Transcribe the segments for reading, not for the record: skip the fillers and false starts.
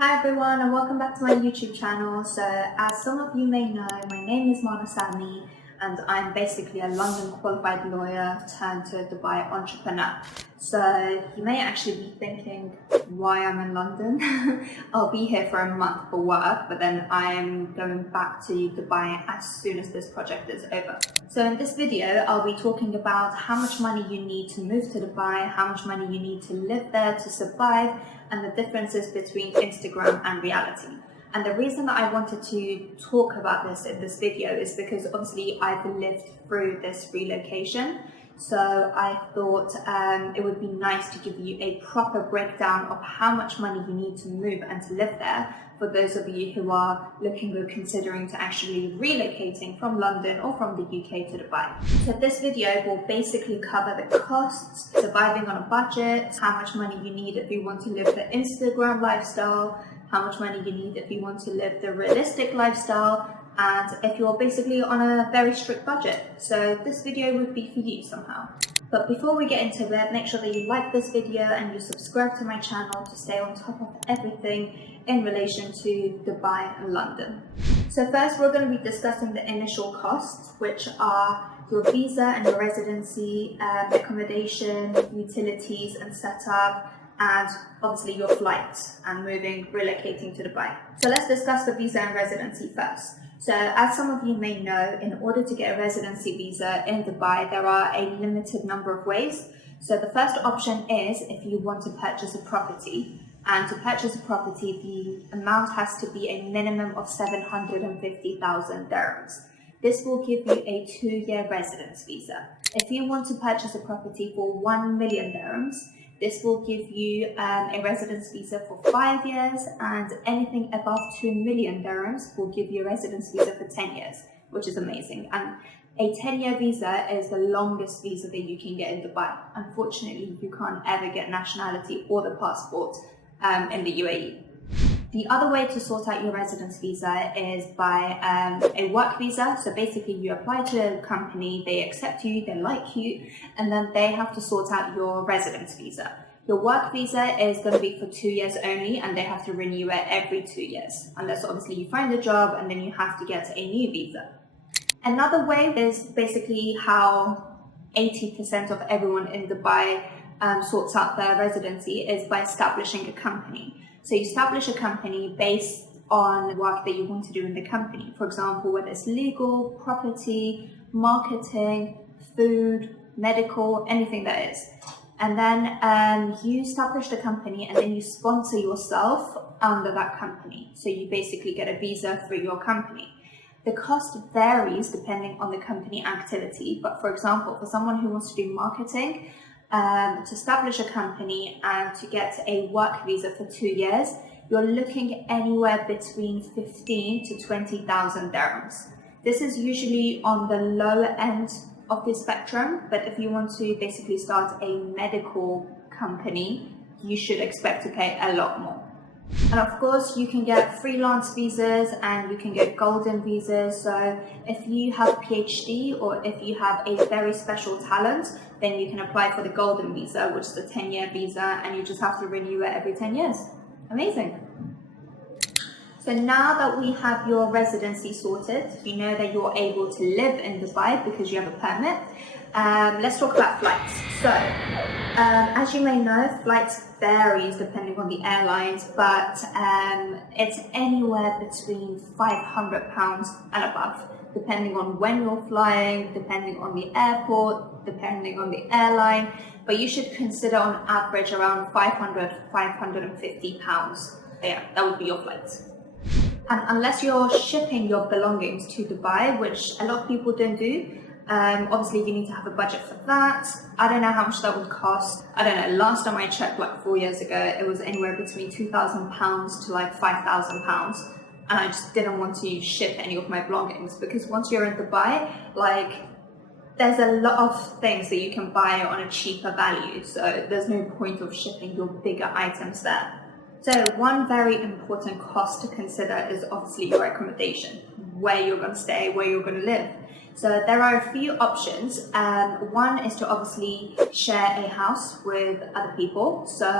Hi everyone and welcome back to my YouTube channel. So as some of you may know, my name is Mana Sami and I'm basically a London qualified lawyer turned to Dubai entrepreneur. So you may actually be thinking why I'm in London. I'll be here for a month for work, but then I'm going back to Dubai as soon as this project is over. So in this video, I'll be talking about how much money you need to move to Dubai, how much money you need to live there to survive, and the differences between Instagram and reality. And the reason that I wanted to talk about this in this video is because obviously I've lived through this relocation. So I thought it would be nice to give you a proper breakdown of how much money you need to move and to live there for those of you who are looking or considering to actually relocating from London or from the UK to Dubai. So this video will basically cover the costs, surviving on a budget, how much money you need if you want to live the Instagram lifestyle, how much money you need if you want to live the realistic lifestyle, and if you're basically on a very strict budget. So this video would be for you somehow. But before we get into it, make sure that you like this video and you subscribe to my channel to stay on top of everything in relation to Dubai and London. So first we're going to be discussing the initial costs, which are your visa and your residency, accommodation, utilities and setup, and obviously your flights and relocating to Dubai. So let's discuss the visa and residency first. So as some of you may know, in order to get a residency visa in Dubai, there are a limited number of ways. So the first option is if you want to purchase a property. And to purchase a property, the amount has to be a minimum of 750,000 dirhams. This will give you a 2-year residence visa. If you want to purchase a property for 1 million dirhams, this will give you a residence visa for 5 years, and anything above 2 million dirhams will give you a residence visa for 10 years, which is amazing. And a 10-year visa is the longest visa that you can get in Dubai. Unfortunately, you can't ever get nationality or the passport in the UAE. The other way to sort out your residence visa is by a work visa. So basically you apply to a company, they accept you, they like you, and then they have to sort out your residence visa. Your work visa is going to be for 2 years only, and they have to renew it every 2 years, unless obviously you find a job and then you have to get a new visa. Another way is basically how 80% of everyone in Dubai sorts out their residency is by establishing a company. So you establish a company based on the work that you want to do in the company. For example, whether it's legal, property, marketing, food, medical, anything that is. And then you establish the company and then you sponsor yourself under that company. So you basically get a visa for your company. The cost varies depending on the company activity. But for example, for someone who wants to do marketing, to establish a company and to get a work visa for 2 years, you're looking anywhere between 15 to 20,000 dirhams. This is usually on the lower end of the spectrum, but if you want to basically start a medical company, you should expect to pay a lot more. And of course, you can get freelance visas and you can get golden visas. So if you have a PhD or if you have a very special talent, then you can apply for the golden visa, which is a 10-year visa, and you just have to renew it every 10 years. Amazing. So now that we have your residency sorted, you know that you're able to live in Dubai because you have a permit. Let's talk about flights. So, as you may know, flights varies depending on the airlines, but it's anywhere between £500 and above, depending on when you're flying, depending on the airport, depending on the airline. But you should consider on average around £550. Yeah, that would be your flights. And unless you're shipping your belongings to Dubai, which a lot of people don't do, obviously you need to have a budget for that. I don't know how much that would cost. I don't know, last time I checked like 4 years ago, it was anywhere between £2,000 to like £5,000. And I just didn't want to ship any of my belongings because once you're in Dubai, like there's a lot of things that you can buy on a cheaper value. So there's no point of shipping your bigger items there. So one very important cost to consider is obviously your accommodation. where you're going to stay, where you're going to live. So there are a few options. One is to obviously share a house with other people. So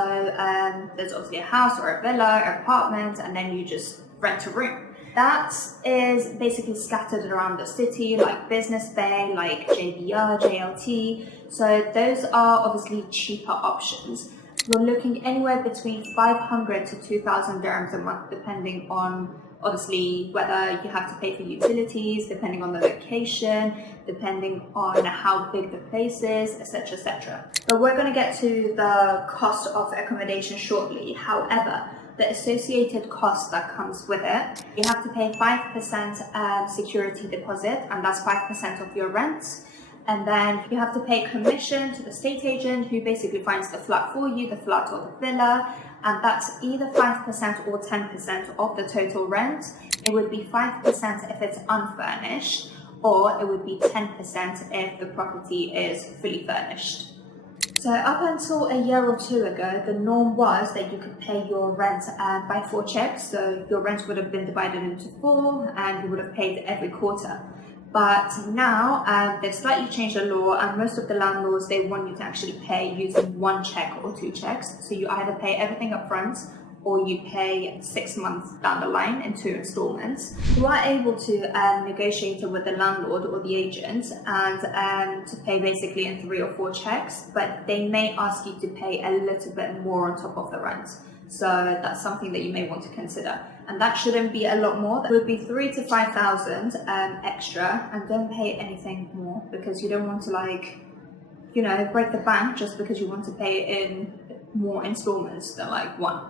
there's obviously a house or a villa or apartment, and then you just rent a room. That is basically scattered around the city, like Business Bay, like JBR, JLT. So those are obviously cheaper options. You're looking anywhere between 500 to 2,000 dirhams a month, depending on obviously whether you have to pay for utilities, depending on the location, depending on how big the place is, etc., etc. But we're going to get to the cost of accommodation shortly. However, the associated cost that comes with it, you have to pay 5% security deposit, and that's 5% of your rent. And then you have to pay commission to the estate agent who basically finds the flat for you, the flat or the villa. And that's either 5% or 10% of the total rent. It would be 5% if it's unfurnished, or it would be 10% if the property is fully furnished. So up until a year or two ago, the norm was that you could pay your rent by 4 checks. So your rent would have been divided into 4 and you would have paid every quarter. But now they've slightly changed the law, and most of the landlords, they want you to actually pay using 1 check or 2 checks. So you either pay everything up front or you pay 6 months down the line in 2 installments. You are able to negotiate it with the landlord or the agent and to pay basically in 3 or 4 checks, but they may ask you to pay a little bit more on top of the rent. So that's something that you may want to consider. And that shouldn't be a lot more. That would be 3,000 to 5,000 extra, and don't pay anything more because you don't want to break the bank just because you want to pay in more installments than 1.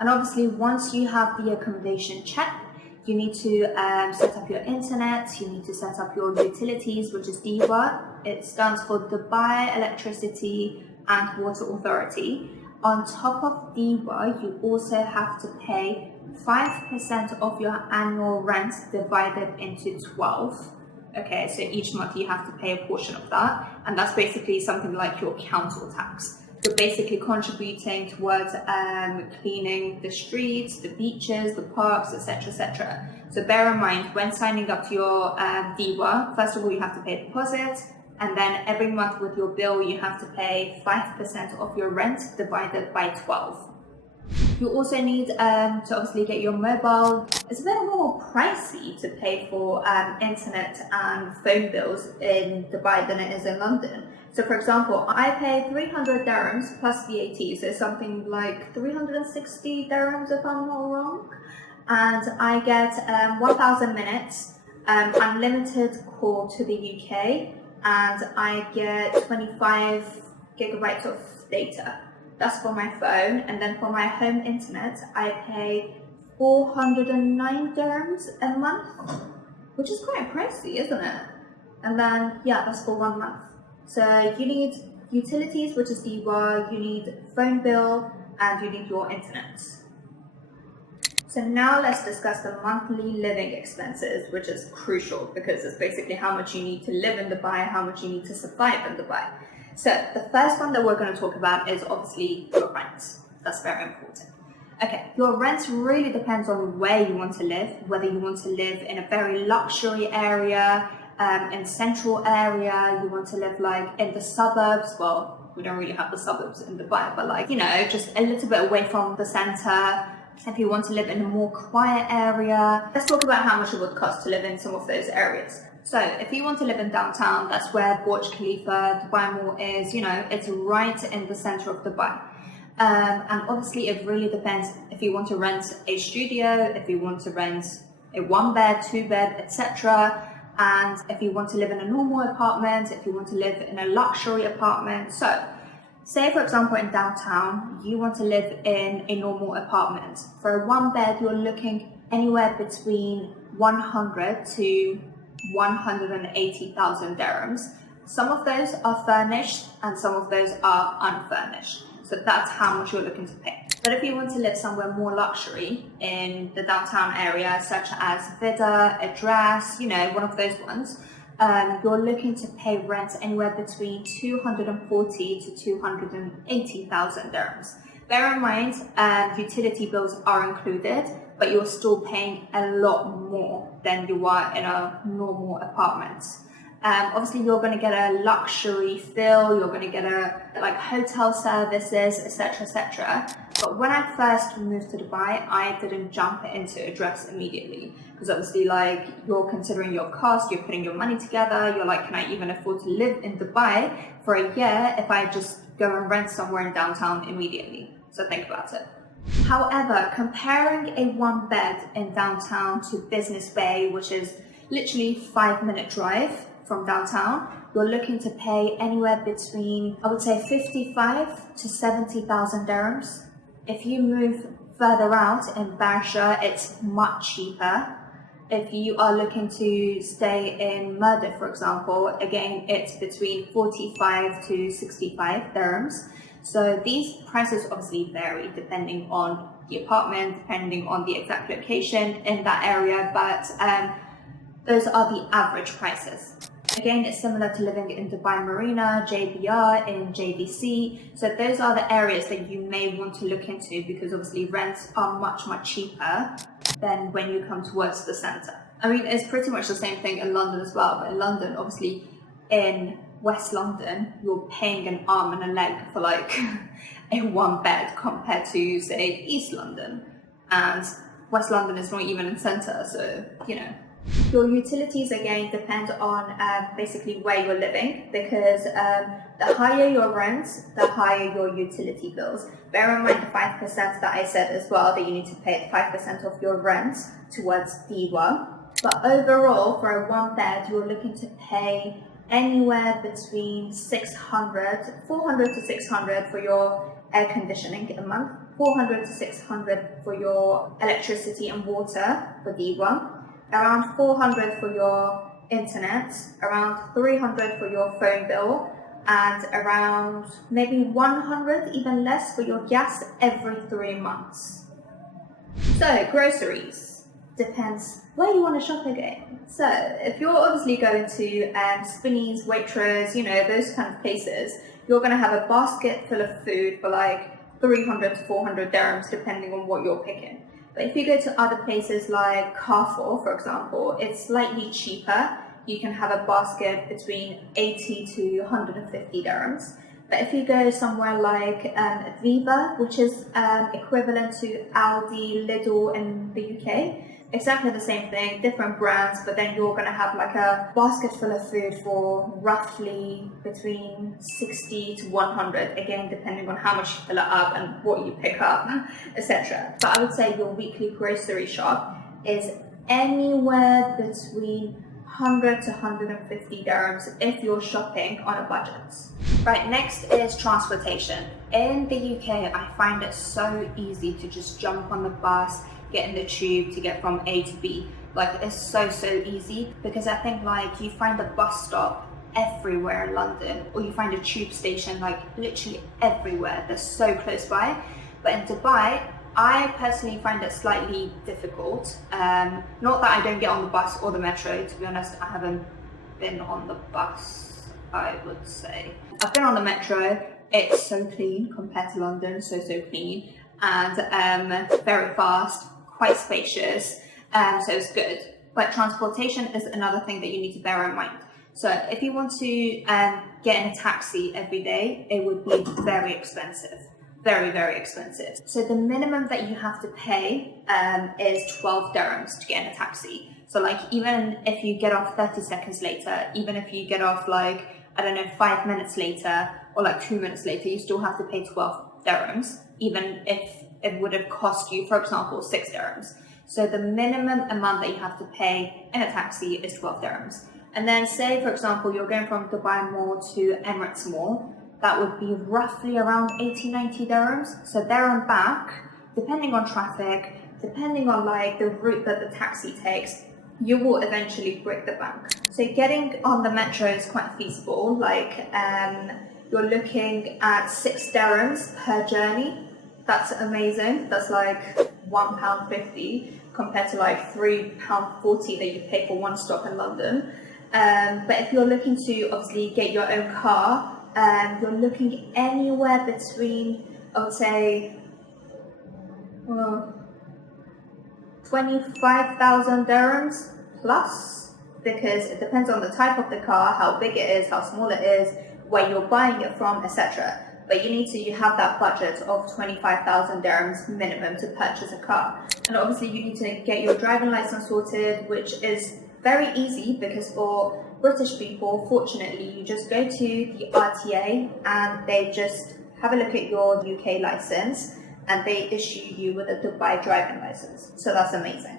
And obviously once you have the accommodation check, you need to set up your internet, you need to set up your utilities, which is DWA. It stands for Dubai Electricity and Water Authority. On top of DWA, you also have to pay 5% of your annual rent divided into 12. Okay, so each month you have to pay a portion of that, and that's basically something like your council tax. You're basically contributing towards cleaning the streets, the beaches, the parks, etc., etc. So bear in mind, when signing up to your DWA, first of all, you have to pay a deposit, and then every month with your bill, you have to pay 5% of your rent divided by 12. You also need to obviously get your mobile. It's a bit more pricey to pay for internet and phone bills in Dubai than it is in London. So for example, I pay 300 dirhams plus VAT, so something like 360 dirhams if I'm not wrong. And I get 1,000 minutes, unlimited call to the UK, and I get 25 gigabytes of data. That's for my phone, and then for my home internet, I pay 409 dirhams a month, which is quite pricey, isn't it? And then, yeah, that's for 1 month. So you need utilities, which is DWA, you need phone bill, and you need your internet. So now let's discuss the monthly living expenses, which is crucial because it's basically how much you need to live in Dubai, how much you need to survive in Dubai. So the first one that we're going to talk about is obviously your rent. That's very important. Okay, your rent really depends on where you want to live, whether you want to live in a very luxury area, in central area, you want to live in the suburbs. Well, we don't really have the suburbs in Dubai, but just a little bit away from the center. If you want to live in a more quiet area, let's talk about how much it would cost to live in some of those areas. So if you want to live in downtown, that's where Burj Khalifa, Dubai Mall is, it's right in the center of Dubai. And obviously it really depends if you want to rent a studio, if you want to rent a 1-bed, 2-bed, etc. And if you want to live in a normal apartment, if you want to live in a luxury apartment. So say, for example, in downtown, you want to live in a normal apartment. For a 1-bed, you're looking anywhere between 100 to 180,000 dirhams. Some of those are furnished and some of those are unfurnished. So that's how much you're looking to pay. But if you want to live somewhere more luxury in the downtown area, such as Vida, Address, one of those ones, you're looking to pay rent anywhere between 240 to 280,000 dirhams. Bear in mind, utility bills are included, but you're still paying a lot more than you are in a normal apartment. Obviously, you're going to get a luxury feel, you're going to get like hotel services, etc., etc. But when I first moved to Dubai, I didn't jump into a dress immediately, because obviously, like, you're considering your cost, you're putting your money together, you're like, can I even afford to live in Dubai for a year if I just go and rent somewhere in downtown immediately? So think about it. However, comparing a one bed in downtown to Business Bay, which is literally 5-minute drive from downtown, you're looking to pay anywhere between, I would say, 55 to 70,000 dirhams. If you move further out in Barsha, it's much cheaper. If you are looking to stay in Murder, for example, again, it's between 45 to 65 dirhams. So these prices obviously vary depending on the apartment, depending on the exact location in that area, but those are the average prices. Again, it's similar to living in Dubai Marina, JBR, in JVC. So those are the areas that you may want to look into, because obviously rents are much, much cheaper than when you come towards the centre. I mean, it's pretty much the same thing in London as well, but in London, obviously in West London, you're paying an arm and a leg for like a one bed compared to, say, East London. And West London is not even in centre, so, you know. Your utilities, again, depend on basically where you're living, because the higher your rent, the higher your utility bills. Bear in mind the 5% that I said as well, that you need to pay 5% of your rent towards DIWA. But overall, for a one bed, you're looking to pay anywhere between 400 to 600 for your air conditioning a month, 400 to 600 for your electricity and water for DIWA, around 400 for your internet, around 300 for your phone bill, and around maybe 100, even less, for your gas every 3 months. So, groceries. Depends where you want to shop again. So, if you're obviously going to Spinneys, Waitrose, you know, those kind of places, you're going to have a basket full of food for like 300 to 400 dirhams, depending on what you're picking. But if you go to other places like Carrefour, for example, it's slightly cheaper. You can have a basket between 80 to 150 dirhams. But if you go somewhere like Viva, which is equivalent to Aldi, Lidl in the UK, exactly the same thing, different brands, but then you're going to have like a basket full of food for roughly between 60 to 100, again, depending on how much you fill it up and what you pick up, etc. But I would say your weekly grocery shop is anywhere between 100 to 150 dirhams if you're shopping on a budget. Right, next is transportation. In the UK, I find it so easy to just jump on the bus, get in the tube to get from A to B. Like, it's so easy, because I think like you find a bus stop everywhere in London, or you find a tube station like literally everywhere. They're so close by. But in Dubai, I personally find it slightly difficult. Not that I don't get on the bus or the metro, to be honest. I haven't been on the bus, I would say. I've been on the metro. It's so clean compared to London, so clean, and very fast, quite spacious, so it's good. But transportation is another thing that you need to bear in mind. So if you want to get in a taxi every day, it would be very expensive. Very expensive. So the minimum that you have to pay is 12 dirhams to get in a taxi. So like, even if you get off 30 seconds later, even if you get off like, I don't know, 5 minutes later, or like 2 minutes later, you still have to pay 12 dirhams, even if it would have cost you, for example, 6 dirhams. So the minimum amount that you have to pay in a taxi is 12 dirhams. And then say, for example, you're going from Dubai Mall to Emirates Mall, that would be roughly around 80-90 dirhams. So there and back, depending on traffic, depending on like the route that the taxi takes, you will eventually break the bank. So getting on the metro is quite feasible. Like you're looking at 6 dirhams per journey. That's amazing. That's like £1.50 compared to like £3.40 that you pay for one stop in London. But if you're looking to obviously get your own car, you're looking anywhere between, I would say, Well, 25,000 dirhams plus, because it depends on the type of the car, how big it is, how small it is, where you're buying it from, etc. But you have that budget of 25,000 dirhams minimum to purchase a car. And obviously you need to get your driving license sorted, which is very easy because for British people, fortunately, you just go to the RTA and they just have a look at your UK license and they issue you with a Dubai driving license. So that's amazing.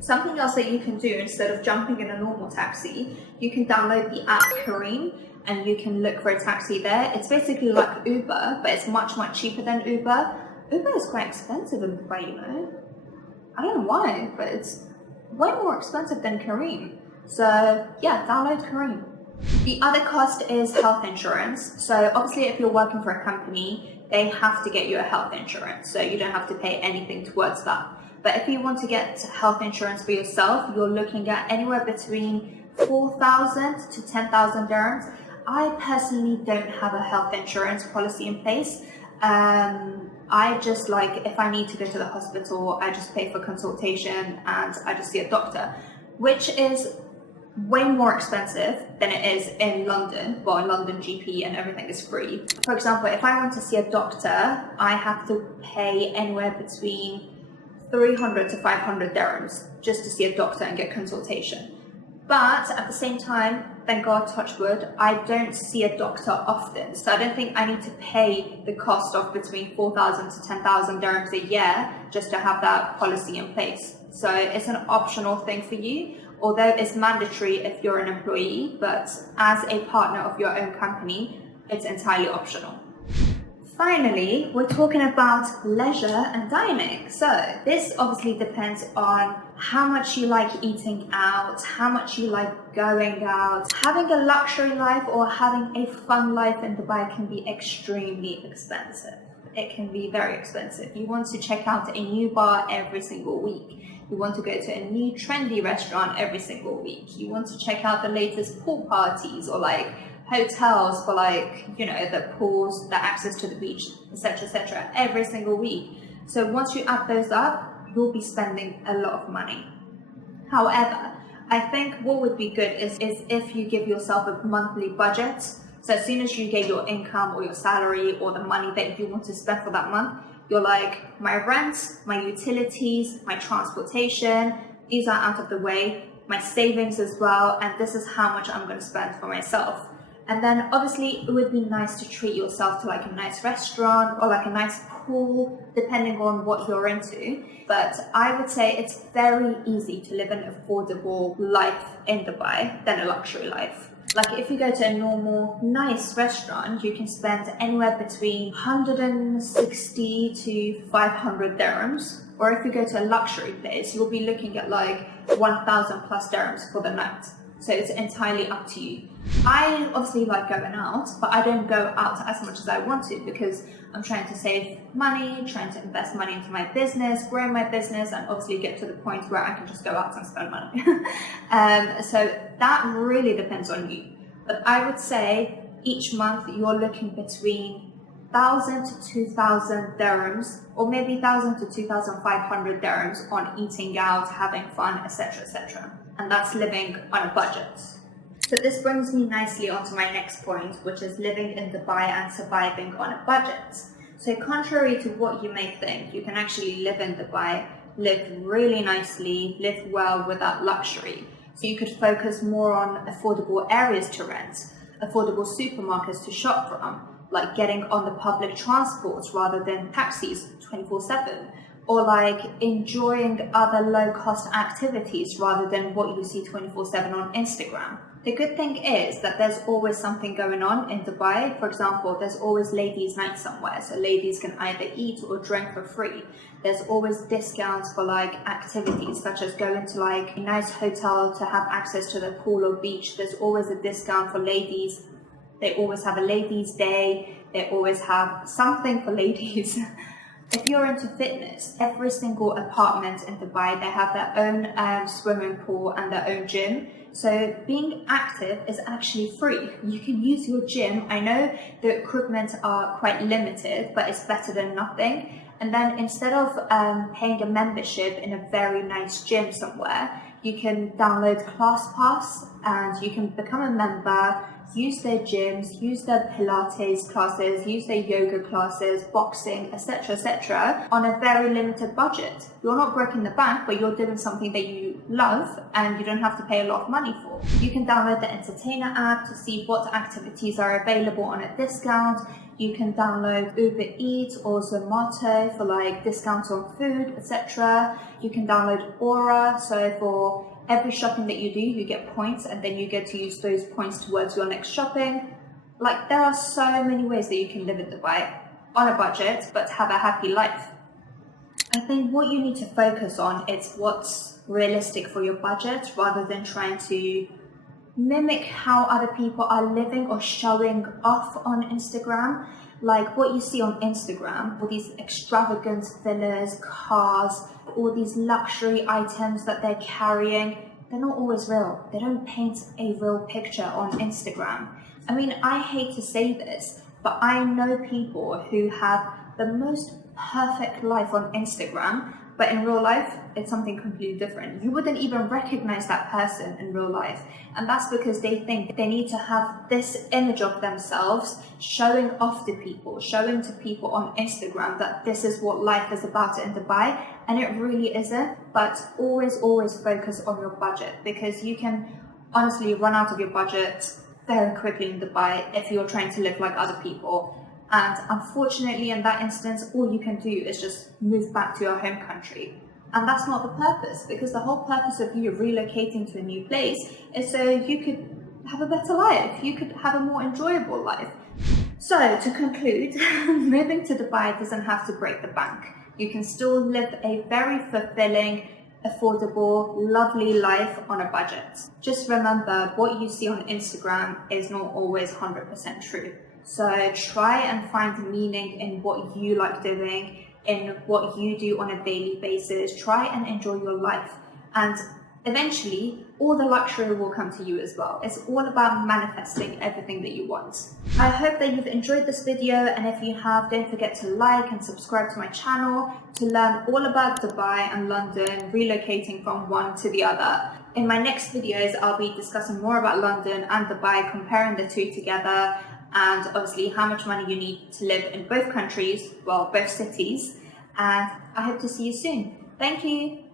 Something else that you can do instead of jumping in a normal taxi, you can download the app Kareem and you can look for a taxi there. It's basically like Uber, but it's much, much cheaper than Uber. Uber is quite expensive in Dubai, you know. I don't know why, but it's way more expensive than Kareem. So yeah, download Kareem. The other cost is health insurance. So obviously if you're working for a company, they have to get you a health insurance. So you don't have to pay anything towards that. But if you want to get health insurance for yourself, you're looking at anywhere between 4,000 to 10,000 dirhams. I personally don't have a health insurance policy in place. I just if I need to go to the hospital, I just pay for consultation and I just see a doctor, which is way more expensive than it is in London. Well, in London, GP and everything is free. For example, if I want to see a doctor, I have to pay anywhere between 300 to 500 dirhams just to see a doctor and get consultation. But at the same time, thank God, touch wood, I don't see a doctor often. So I don't think I need to pay the cost of between 4,000 to 10,000 dirhams a year just to have that policy in place. So it's an optional thing for you, although it's mandatory if you're an employee, but as a partner of your own company, it's entirely optional. Finally, we're talking about leisure and dining. So this obviously depends on how much you like eating out, how much you like going out. Having a luxury life or having a fun life in Dubai can be extremely expensive. It can be very expensive. You want to check out a new bar every single week. You want to go to a new trendy restaurant every single week. You want to check out the latest pool parties or hotels for the pools, the access to the beach, etc., every single week. So once you add those up, you'll be spending a lot of money. However, I think what would be good is if you give yourself a monthly budget. So as soon as you get your income or your salary or the money that you want to spend for that month, you're like, my rent, my utilities, my transportation, these are out of the way, my savings as well, and this is how much I'm going to spend for myself. And then obviously it would be nice to treat yourself to a nice restaurant or a nice pool, depending on what you're into. But I would say it's very easy to live an affordable life in Dubai than a luxury life. If you go to a normal, nice restaurant, you can spend anywhere between 160 to 500 dirhams. Or if you go to a luxury place, you'll be looking at 1,000 plus dirhams for the night. So it's entirely up to you. I obviously like going out, but I don't go out as much as I want to because I'm trying to save money, trying to invest money into my business, grow my business, and obviously get to the point where I can just go out and spend money. So that really depends on you. But I would say each month you're looking between 1,000 to 2,000 dirhams, or maybe 1,000 to 2,500 dirhams on eating out, having fun, etc., etc. And that's living on a budget. So this brings me nicely onto my next point, which is living in Dubai and surviving on a budget. So contrary to what you may think, you can actually live in Dubai, live really nicely, live well without luxury. So you could focus more on affordable areas to rent, affordable supermarkets to shop from, like getting on the public transports rather than taxis 24/7, or enjoying other low-cost activities rather than what you see 24/7 on Instagram. The good thing is that there's always something going on in Dubai. For example, there's always ladies' night somewhere, so ladies can either eat or drink for free. There's always discounts for activities such as going to a nice hotel to have access to the pool or beach. There's always a discount for ladies. They always have a ladies' day. They always have something for ladies. If you're into fitness, every single apartment in Dubai, they have their own swimming pool and their own gym. So being active is actually free. You can use your gym. I know the equipment are quite limited, but it's better than nothing. And then instead of paying a membership in a very nice gym somewhere, you can download ClassPass and you can become a member, use their gyms, use their Pilates classes, use their yoga classes, boxing, etc., on a very limited budget. You're not breaking the bank, but you're doing something that you love and you don't have to pay a lot of money for. You can download the Entertainer app to see what activities are available on a discount. You can download Uber Eats or Zomato for like discounts on food, etc. You can download Aura, so for every shopping that you do, you get points and then you get to use those points towards your next shopping. Like, there are so many ways that you can live in Dubai on a budget, but have a happy life. I think what you need to focus on is what's realistic for your budget rather than trying to mimic how other people are living or showing off on Instagram. Like what you see on Instagram, all these extravagant villas, cars, all these luxury items that they're carrying, they're not always real. They don't paint a real picture on Instagram. I mean, I hate to say this, but I know people who have the most perfect life on Instagram, but in real life, it's something completely different. You wouldn't even recognize that person in real life. And that's because they think they need to have this image of themselves showing off to people, showing to people on Instagram that this is what life is about in Dubai. And it really isn't. But always focus on your budget, because you can honestly run out of your budget very quickly in Dubai if you're trying to live like other people. And unfortunately, in that instance, all you can do is just move back to your home country. And that's not the purpose, because the whole purpose of you relocating to a new place is so you could have a better life. You could have a more enjoyable life. So to conclude, moving to Dubai doesn't have to break the bank. You can still live a very fulfilling, affordable, lovely life on a budget. Just remember, what you see on Instagram is not always 100% true. So try and find meaning in what you like doing, in what you do on a daily basis. Try and enjoy your life. And eventually, all the luxury will come to you as well. It's all about manifesting everything that you want. I hope that you've enjoyed this video, and if you have, don't forget to like and subscribe to my channel to learn all about Dubai and London, relocating from one to the other. In my next videos, I'll be discussing more about London and Dubai, comparing the two together, and obviously how much money you need to live in both countries, well, both cities. And I hope to see you soon. Thank you.